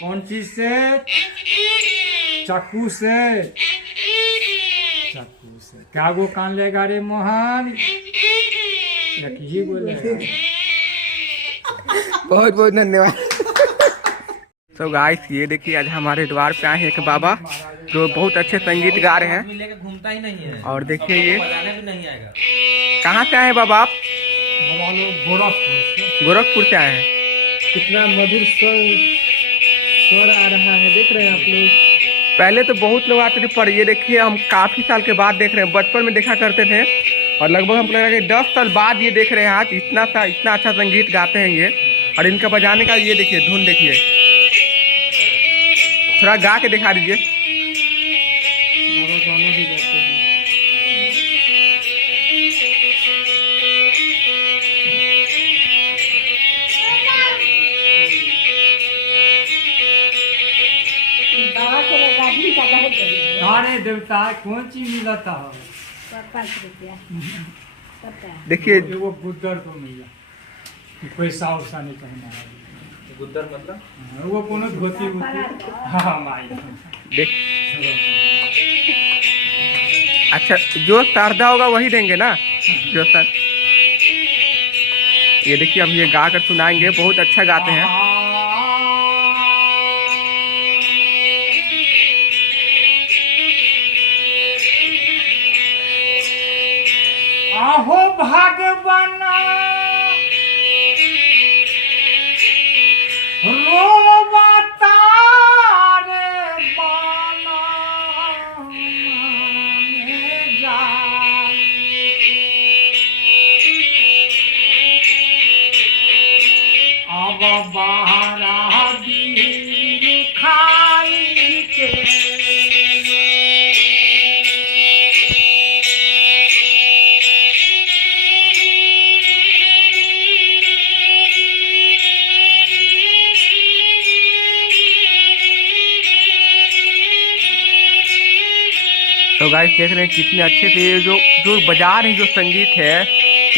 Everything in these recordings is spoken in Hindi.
कौन चीज से? चाकू से। चाकू से। क्या गो कान लेगा रे मोहन? एक ही बोलेगा। बहुत बहुत धन्यवाद। तो गाइस ये देखिए आज हमारे द्वार पे आए हैं एक बाबा जो बहुत अच्छे संगीत गा रहे हैं। घूमता ही नहीं है और देखिए ये बजाने भी नहीं आएगा। कहाँ से आए हैं बाबा आप? गोरखपुर से। गोरखपुर से आए हैं। कितना मधुर स्वर आ रहा है, देख रहे हैं आप लोग। पहले तो बहुत लोग आते थे पर ये देखिए हम काफी साल के बाद देख रहे हैं। बचपन में देखा करते थे और लगभग हमको लग रहा है कि 10 साल बाद ये देख रहे हैं। आज इतना अच्छा संगीत गाते हैं ये। और इनका बजाने का ये देखिए धुन देखिए, थोड़ा गा के दिखा दीजिए। बाबा गाना भी गाते हैं। अरे देवता कौन चीज मिला था? 5 रुपया। देखिए वो गुद्दर को मिला। पैसा वैसा नहीं कहना है। गुद्दर मतलब वो कोनो धोती उती। हाँ माई देख, अच्छा जो शारदा होगा वही देंगे ना जो सर। ये देखिए अब ये गा कर सुनाएंगे, बहुत अच्छा गाते हैं। आहो भगवान रोबता रे बाना माने जाई। अब बाहरा दिन खाई के तो गाइस देख रहे हैं कितने अच्छे से ये जो बजा रहे हैं, जो संगीत है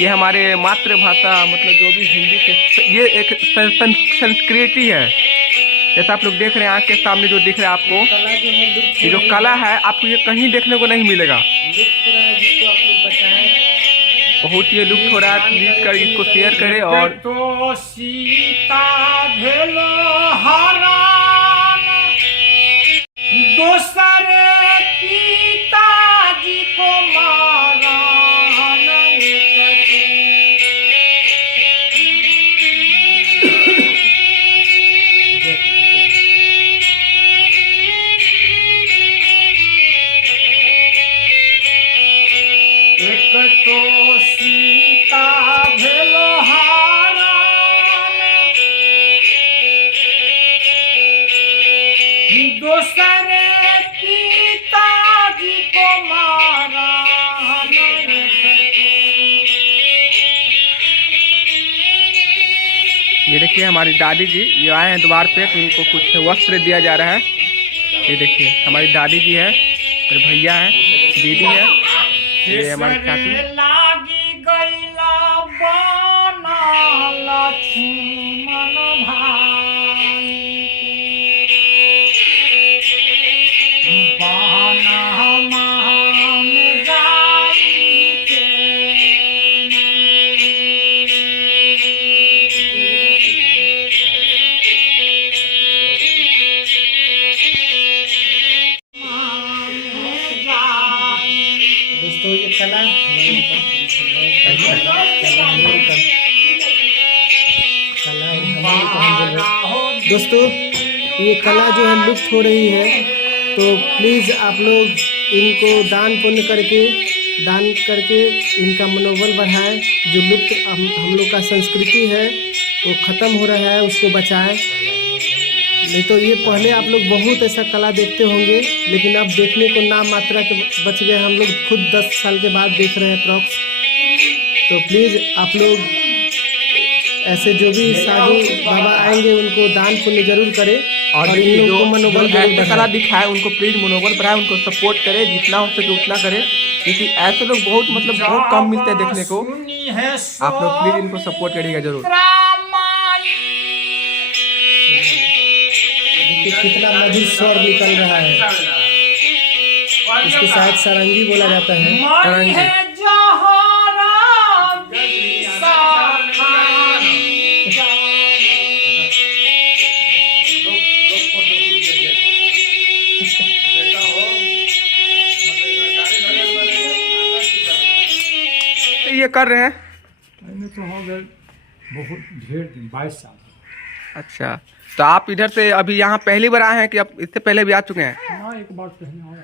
ये हमारे मातृभाषा मतलब जो भी हिंदी से ये एक संस्कृति है। जैसा आप लोग देख रहे हैं आँख के सामने जो दिख रहा है आपको, कला जो है लुप्त ये जो कला है आपको ये कहीं देखने को नहीं मिलेगा। लुप्त हो रहा है, जिसको आप लोग बचाएं। बहुत ये लुप्त हो रहा है। प्लीज कर इसको शेयर करें। और तो सीता भेलो हरान दोसरे पिताजी को मारा नहीं सके। एक तो सीता भेलो हरान दोसरे पिताजी को मारा नहीं सके। ये देखिए हमारी दादी जी ये आए हैं द्वार पे तो उनको कुछ वस्त्र दिया जा रहा है। ये देखिए हमारी दादी जी है, मेरे भैया है, दीदी है, ये हमारे चाचू। लागी गईला बाना लक्ष्मण भाई के। बाना मान जाई के दोस्तों ये कला दोस्तों ये कला जो है लुप्त हो रही है, तो प्लीज़ आप लोग इनको दान पुण्य करके इनका मनोबल बढ़ाएं। जो लुप्त हम लोग का संस्कृति है वो ख़त्म हो रहा है, उसको बचाएं। नहीं तो ये पहले आप लोग बहुत ऐसा कला देखते होंगे, लेकिन अब देखने को नाम मात्रा के बच गए। हम लोग खुद 10 साल के बाद देख रहे हैं अप्रॉक्स। तो प्लीज़ आप लोग ऐसे जो भी साधु बाबा आएंगे उनको दान पुण्य जरूर करें और इन जो लोगों को मनोबल जरूर ऐसे कला बढ़ाएं। दिखाए उनको प्लीज मनोबल बढ़ाए, उनको सपोर्ट करें, जितना हो सके उतना करें, क्योंकि ऐसे लोग बहुत कम मिलते हैं देखने को। आप लोग प्लीज इनको सपोर्ट करिएगा जरूर। देखिए कितना मधुर स्वर निकल रहा है। इसको शायद सारंगी बोला जाता है। सारंगी। ये कर रहे हैं। मैंने तो हो गए बहुत ढेर दिन, 22 साल। अच्छा, तो आप इधर से अभी यहाँ पहली बार आए हैं कि आप इससे पहले भी आ चुके हैं? हाँ, एक बार पहले आया।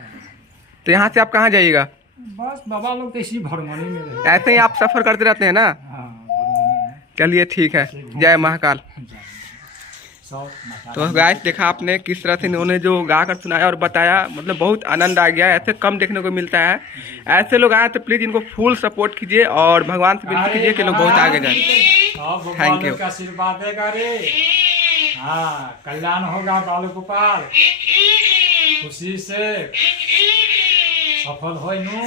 तो यहाँ से आप कहाँ जाइएगा? बस बाबा लोग तो इसी भरवानी में रहे। ऐसे ही आप सफर करते रहते हैं ना? हाँ, भरवानी में। चलिए ठीक है, जय महाकाल। तो गाइस देखा आपने किस तरह से इन्होंने जो गा कर सुनाया और बताया, मतलब बहुत आनंद आ गया। ऐसे कम देखने को मिलता है। ऐसे लोग आए तो प्लीज इनको फुल सपोर्ट कीजिए और भगवान से विनती कीजिए कि लोग बहुत आगे जाए। Thank you. आशीर्वाद देगा रे। हाँ, कल्याण होगा बाल गोपाल, खुशी से सफल हो नू।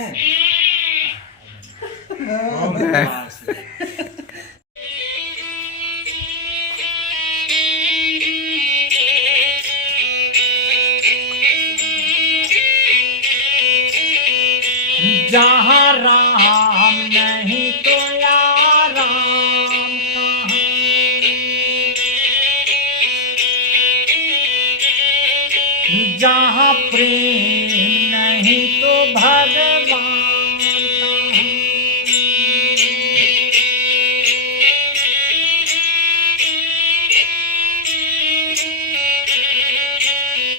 जहाँ राम नहीं तो यार राम कहाँ, जहाँ प्रेम नहीं तो भगवान